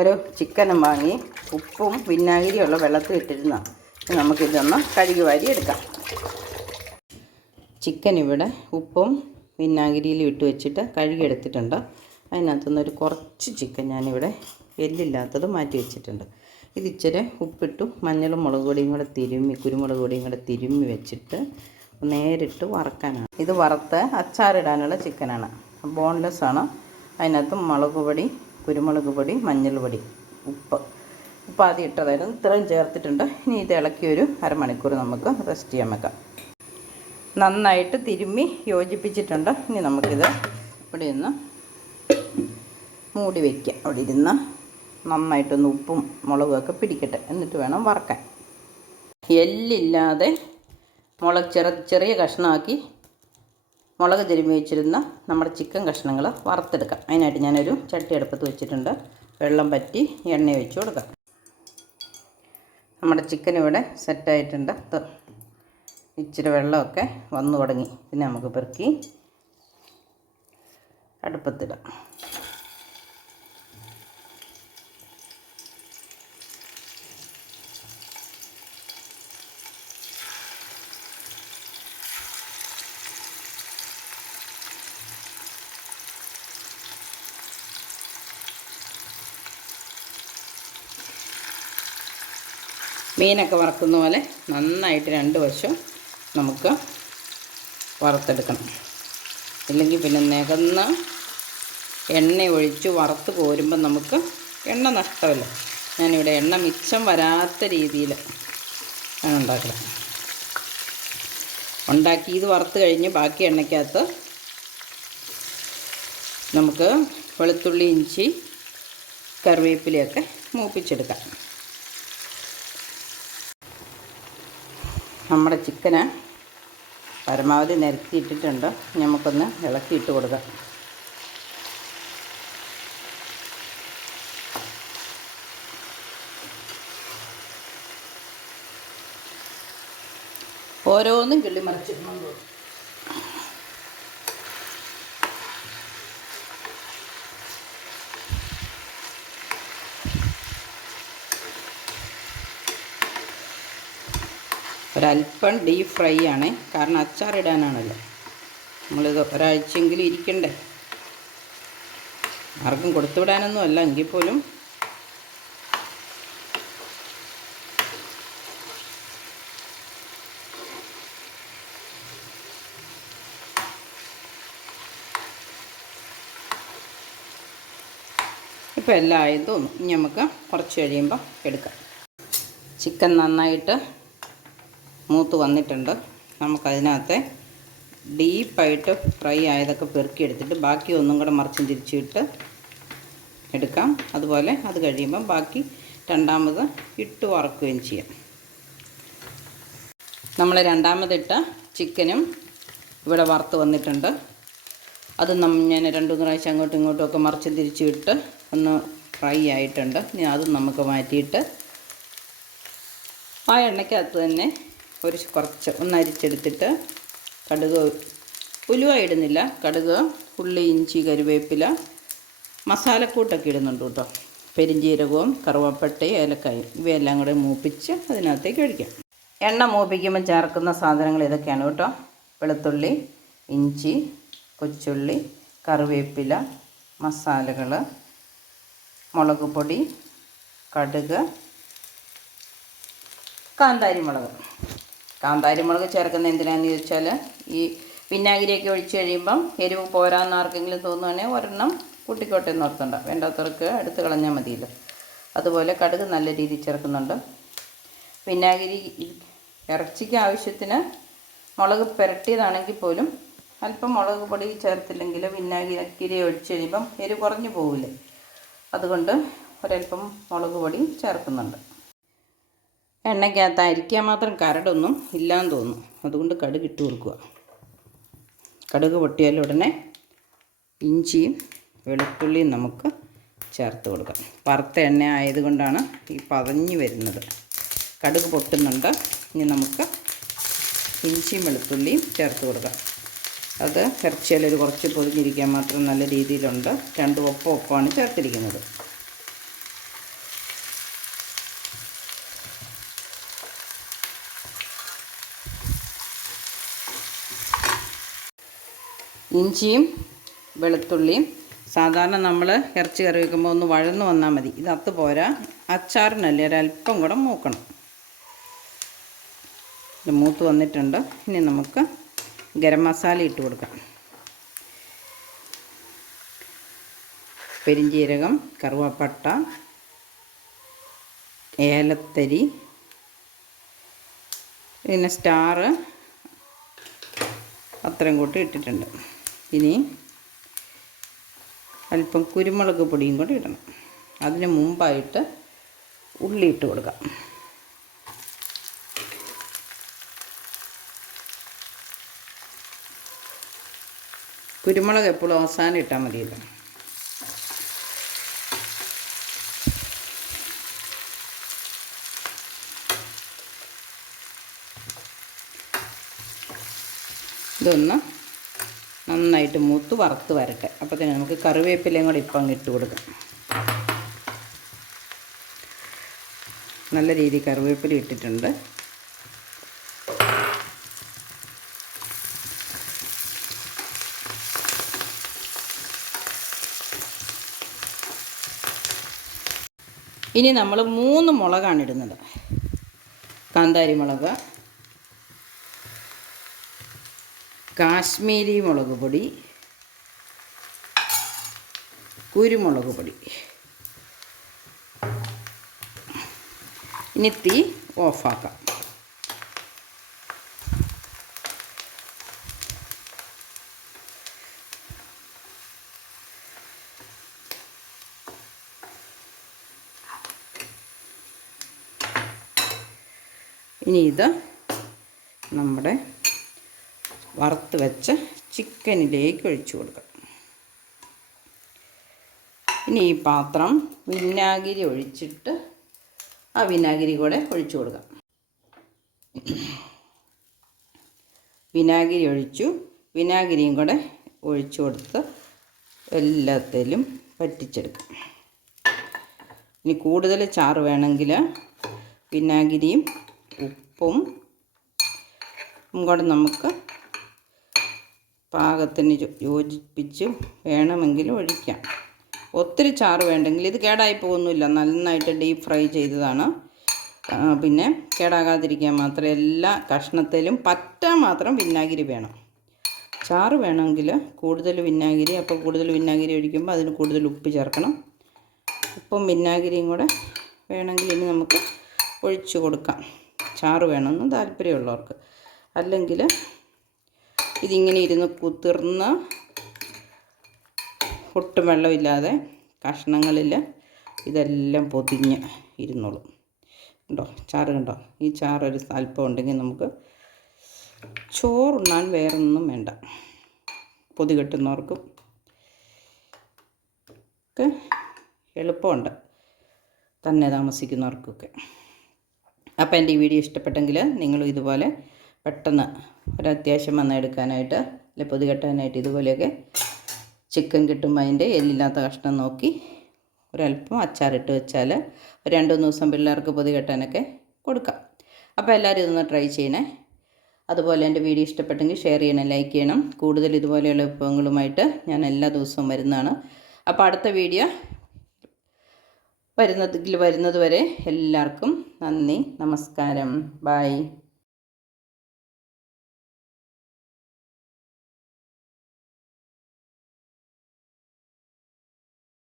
ഒരു ചിക്കനും വാങ്ങി ഉപ്പും വിനാഗിരിയുള്ള വെള്ളത്തിൽ ഇട്ടിരുന്ന നമുക്കിതൊന്ന് കഴുകി വാരി എടുക്കാം. ചിക്കൻ ഇവിടെ ഉപ്പും വിനാഗിരിയിലും ഇട്ട് വെച്ചിട്ട് കഴുകിയെടുത്തിട്ടുണ്ട്. അതിനകത്തുനിന്നൊരു കുറച്ച് ചിക്കൻ ഞാനിവിടെ എല്ലില്ലാത്തത് മാറ്റി വെച്ചിട്ടുണ്ട്. ഇത് ഇച്ചിരി ഉപ്പിട്ടു മഞ്ഞളും മുളക് പൊടിയും കൂടെ കുരുമുളക് പൊടിയും കൂടെ തിരുമ്മി വെച്ചിട്ട് നേരിട്ട് വറക്കാനാണ്. ഇത് വറുത്ത് അച്ചാറിടാനുള്ള ചിക്കനാണ്. ബോൺലെസ് ആണ്. അതിനകത്ത് മുളക് പൊടി, കുരുമുളക് പൊടി, മഞ്ഞൾ പൊടി, ഉപ്പ് ആദ്യം ഇട്ടതായിരുന്നു. ഇത്രയും ചേർത്തിട്ടുണ്ട്. ഇനി ഇത് ഇളക്കി ഒരു അരമണിക്കൂർ നമുക്ക് റെസ്റ്റ് ചെയ്യാൻ വെക്കാം. നന്നായിട്ട് തിരുമ്മി യോജിപ്പിച്ചിട്ടുണ്ട്. ഇനി നമുക്കിത് ഇവിടെ നിന്ന് മൂടി വയ്ക്കാം. അവിടെ ഇരുന്ന് നന്നായിട്ടൊന്ന് ഉപ്പും മുളകും ഒക്കെ പിടിക്കട്ടെ. എന്നിട്ട് വേണം വറക്കാൻ. എല്ലില്ലാതെ ചെറിയ കഷ്ണമാക്കി മുളക് തിരുമ്മി വെച്ചിരുന്ന നമ്മുടെ ചിക്കൻ കഷ്ണങ്ങൾ വറുത്തെടുക്കാം. അതിനായിട്ട് ഞാനൊരു ചട്ടി അടുപ്പത്ത് വെച്ചിട്ടുണ്ട്. വെള്ളം പറ്റി എണ്ണ ഒഴിച്ച് കൊടുക്കാം. നമ്മുടെ ചിക്കൻ ഇവിടെ സെറ്റായിട്ടുണ്ട്. ഇച്ചിരി വെള്ളമൊക്കെ വന്നു തുടങ്ങി. പിന്നെ നമുക്ക് പെറുക്കി അടുപ്പത്തിടാം. മീനൊക്കെ വറക്കുന്ന പോലെ നന്നായിട്ട് രണ്ട് വശം നമുക്ക് വറുത്തെടുക്കണം. ഇല്ലെങ്കിൽ പിന്നെ നികന്ന് എണ്ണ ഒഴിച്ച് വറുത്ത് കോരുമ്പം നമുക്ക് എണ്ണ നഷ്ടമല്ല. ഞാനിവിടെ എണ്ണ മിച്ചം വരാത്ത രീതിയിൽ ആണ് ഉണ്ടാക്കുന്നത്. ഉണ്ടാക്കി ഇത് വറുത്ത് കഴിഞ്ഞ് ബാക്കി എണ്ണയ്ക്കകത്ത് നമുക്ക് വെളുത്തുള്ളി, ഇഞ്ചി, കറിവേപ്പിലയൊക്കെ മൂപ്പിച്ചെടുക്കാം. നമ്മുടെ ചിക്കന് പരമാവധി നിരത്തിയിട്ടിട്ടുണ്ട്. നമുക്കൊന്ന് ഇളക്കിയിട്ട് കൊടുക്കാം. ഓരോന്നും കിള്ളി മറിച്ചിടുന്നുണ്ടോ. ഒരല്പം ഡീപ്പ് ഫ്രൈ ആണ്. കാരണം അച്ചാറിടാനാണല്ലോ. നമ്മളിത് ഒരാഴ്ചയെങ്കിലും ഇരിക്കണ്ടേ. ആർക്കും കൊടുത്തുവിടാനൊന്നും അല്ല. എങ്കിൽ പോലും ഇപ്പോൾ എല്ലാം ആയെന്ന് തോന്നും. ഇനി നമുക്ക് കുറച്ച് കഴിയുമ്പോൾ എടുക്കാം. ചിക്കൻ നന്നായിട്ട് മൂത്ത് വന്നിട്ടുണ്ട്. നമുക്കതിനകത്ത് ഡീപ്പായിട്ട് ഫ്രൈ ആയതൊക്കെ പെറുക്കിയെടുത്തിട്ട് ബാക്കി ഒന്നും കൂടെ മറിച്ചും തിരിച്ചിട്ട് എടുക്കാം. അതുപോലെ അത് കഴിയുമ്പം ബാക്കി രണ്ടാമത് ഇട്ട് വറക്കുകയും ചെയ്യാം. നമ്മൾ രണ്ടാമതിട്ട ചിക്കനും ഇവിടെ വറുത്ത് വന്നിട്ടുണ്ട്. അത് ഞാൻ 2-3 പ്രാവശ്യം അങ്ങോട്ടും ഇങ്ങോട്ടും ഒക്കെ മറിച്ചും തിരിച്ചിട്ട് ഒന്ന് ഫ്രൈ ആയിട്ടുണ്ട്. ഇനി അതും നമുക്ക് മാറ്റിയിട്ട് ആ എണ്ണയ്ക്കകത്ത് തന്നെ കുറച്ച് ഒന്ന് അരിച്ചെടുത്തിട്ട് കടുക്, ഉലുവ ഇടുന്നില്ല, കടുക്, ഉള്ളി, ഇഞ്ചി, കറിവേപ്പില, മസാലക്കൂട്ടൊക്കെ ഇടുന്നുണ്ട് കേട്ടോ. പെരിഞ്ജീരകവും കറുവപ്പട്ടയും ഏലക്കായും ഇവയെല്ലാം കൂടെ മൂപ്പിച്ച് അതിനകത്തേക്ക് ഒഴിക്കാം. എണ്ണ മൂപ്പിക്കുമ്പോൾ ചേർക്കുന്ന സാധനങ്ങൾ ഇതൊക്കെയാണ് കേട്ടോ. വെളുത്തുള്ളി, ഇഞ്ചി, കൊച്ചുള്ളി, കറിവേപ്പില, മസാലകൾ, മുളക് പൊടി, കടുക്, കാന്താരി മുളക് ചേർക്കുന്ന എന്തിനാണെന്ന് ചോദിച്ചാൽ ഈ വിനാഗിരിയൊക്കെ ഒഴിച്ച് കഴിയുമ്പം എരിവ് പോരാന്ന് ആർക്കെങ്കിലും തോന്നുകയാണെങ്കിൽ ഒരെണ്ണം കൂട്ടിക്കോട്ടെ എന്ന് ഓർക്കണ്ട. വേണ്ടാത്തവർക്ക് എടുത്ത് കളഞ്ഞാൽ മതിയല്ലോ. അതുപോലെ കടുക് നല്ല രീതിയിൽ ചേർക്കുന്നുണ്ട്. വിനാഗിരി ഇറച്ചിക്ക് ആവശ്യത്തിന് മുളക് പുരട്ടിയതാണെങ്കിൽ പോലും അല്പം മുളക് പൊടി ചേർത്തില്ലെങ്കിൽ വിനാഗിരി ഒഴിച്ച് കഴിയുമ്പം എരിവ് കുറഞ്ഞു പോകില്ലേ. അതുകൊണ്ട് ഒരല്പം മുളക് പൊടി ചേർക്കുന്നുണ്ട്. എണ്ണയ്ക്കകത്ത് അരിക്കാൻ മാത്രം കരടൊന്നും ഇല്ലയെന്ന് തോന്നുന്നു. അതുകൊണ്ട് കടുക് ഇട്ട് കൊടുക്കുക. കടുക് പൊട്ടിയാൽ ഉടനെ ഇഞ്ചിയും വെളുത്തുള്ളിയും നമുക്ക് ചേർത്ത് കൊടുക്കാം. വറുത്ത എണ്ണ ആയതുകൊണ്ടാണ് ഈ പതഞ്ഞ് വരുന്നത്. കടുക് പൊട്ടുന്നുണ്ട്. ഇനി നമുക്ക് ഇഞ്ചിയും വെളുത്തുള്ളിയും ചേർത്ത് കൊടുക്കാം. അത് ഇറച്ചിയിലൊരു കുറച്ച് പൊതിഞ്ഞിരിക്കാൻ മാത്രം നല്ല രീതിയിലുണ്ട്. രണ്ടും ഒപ്പമാണ് ചേർത്തിരിക്കുന്നത്. ഇഞ്ചിയും വെളുത്തുള്ളിയും സാധാരണ നമ്മൾ ഇറച്ചി കറി വയ്ക്കുമ്പോൾ ഒന്ന് വഴന്ന് വന്നാൽ മതി. ഇത് അത്ത് പോരാ, അച്ചാറിനല്ലേ ഒരല്പം കൂടെ മൂക്കണം. ഇത് മൂത്ത് വന്നിട്ടുണ്ട്. ഇനി നമുക്ക് ഗരം മസാല ഇട്ട് കൊടുക്കാം. പെരിഞ്ജീരകം, കറുവപ്പട്ട, ഏലത്തരി, പിന്നെ സ്റ്റാർ അത്രയും കൂട്ടി ഇട്ടിട്ടുണ്ട്. ഇനി അല്പം കുരുമുളക് പൊടിയും കൂടി ഇടണം. അതിന് മുമ്പായിട്ട് ഉള്ളി ഇട്ട് കൊടുക്കാം. കുരുമുളക് എപ്പോഴും അവസാനം ഇട്ടാൽ മതിയല്ലോ. ഇതൊന്ന് നന്നായിട്ട് മൂത്ത് വറുത്ത് വരട്ടെ. അപ്പോൾ തന്നെ നമുക്ക് കറിവേപ്പിലയും കൂടെ ഇപ്പം അങ്ങ് ഇട്ട് കൊടുക്കാം. നല്ല രീതിയിൽ കറിവേപ്പില ഇട്ടിട്ടുണ്ട്. ഇനി നമ്മൾ 3 മുളകാണ് ഇടുന്നത്. കാന്താരി മുളക്, കാശ്മീരി മുളക് പൊടി, കുരുമുളക് പൊടി. ഇനി തീ ഓഫാക്കാം. ഇനി ഇത് നമ്മുടെ വറുത്ത് വെച്ച ചിക്കനിലേക്ക് ഒഴിച്ചു കൊടുക്കാം. ഇനി ഈ പാത്രം വിനാഗിരി ഒഴിച്ചിട്ട് ആ വിനാഗിരി കൂടെ ഒഴിച്ചു കൊടുക്കാം. വിനാഗിരി ഒഴിച്ചു. വിനാഗിരിയും കൂടെ ഒഴിച്ചു കൊടുത്ത് എല്ലാത്തിലും വറ്റിച്ചെടുക്കാം. ഇനി കൂടുതൽ ചാറ് വേണമെങ്കിൽ വിനാഗിരിയും ഉപ്പും കൂടെ നമുക്ക് പാകത്തിന് യോജിപ്പിച്ച് വേണമെങ്കിൽ ഒഴിക്കാം. ഒത്തിരി ചാറ് വേണ്ടെങ്കിൽ, ഇത് കേടായി പോകുന്നില്ല, നന്നായിട്ട് ഡീപ്പ് ഫ്രൈ ചെയ്തതാണ്. പിന്നെ കേടാകാതിരിക്കാൻ മാത്രം എല്ലാ കഷ്ണത്തിലും പറ്റാൻ മാത്രം വിനാഗിരി വേണം. ചാറ് വേണമെങ്കിൽ കൂടുതൽ വിനാഗിരി, അപ്പോൾ കൂടുതൽ വിനാഗിരി ഒഴിക്കുമ്പോൾ അതിന് കൂടുതൽ ഉപ്പ് ചേർക്കണം. ഉപ്പും വിനാഗിരിയും കൂടെ വേണമെങ്കിൽ ഇനി നമുക്ക് ഒഴിച്ചു കൊടുക്കാം, ചാറ് വേണമെന്ന് താല്പര്യമുള്ളവർക്ക്. അല്ലെങ്കിൽ ഇതിങ്ങനെ ഇരുന്ന് കുതിർന്ന് ഒട്ടും വെള്ളമില്ലാതെ കഷ്ണങ്ങളിൽ ഇതെല്ലാം പൊതിഞ്ഞ് ഇരുന്നോളും. കണ്ടോ ചാറ്, കണ്ടോ? ഈ ചാറൊരു അല്പം ഉണ്ടെങ്കിൽ നമുക്ക് ചോറുണ്ണാൻ വേറൊന്നും വേണ്ട. പൊതി കെട്ടുന്നവർക്കും ഒക്കെ എളുപ്പമുണ്ട്, തന്നെ താമസിക്കുന്നവർക്കൊക്കെ. അപ്പോൾ എൻ്റെ ഈ വീഡിയോ ഇഷ്ടപ്പെട്ടെങ്കിൽ നിങ്ങളും ഇതുപോലെ പെട്ടെന്ന് ഒരത്യാവശ്യം വന്നെടുക്കാനായിട്ട് അല്ലെ പൊതി കെട്ടാനായിട്ട് ഇതുപോലെയൊക്കെ ചിക്കൻ കിട്ടുമ്പോൾ അതിൻ്റെ എല്ലില്ലാത്ത കഷ്ണം നോക്കി ഒരല്പം അച്ചാറിട്ട് വെച്ചാൽ 2-3 ദിവസം പിള്ളേർക്ക് പൊതി കെട്ടാനൊക്കെ കൊടുക്കാം. അപ്പോൾ എല്ലാവരും ഇതൊന്ന് ട്രൈ ചെയ്യണേ. അതുപോലെ എൻ്റെ വീഡിയോ ഇഷ്ടപ്പെട്ടെങ്കിൽ ഷെയർ ചെയ്യണം, ലൈക്ക് ചെയ്യണം. കൂടുതൽ ഇതുപോലെയുള്ള വിഭവങ്ങളുമായിട്ട് ഞാൻ എല്ലാ ദിവസവും വരുന്നതാണ്. അപ്പോൾ അടുത്ത വീഡിയോ വരുന്നത് വരെ എല്ലാവർക്കും നന്ദി, നമസ്കാരം, ബൈ.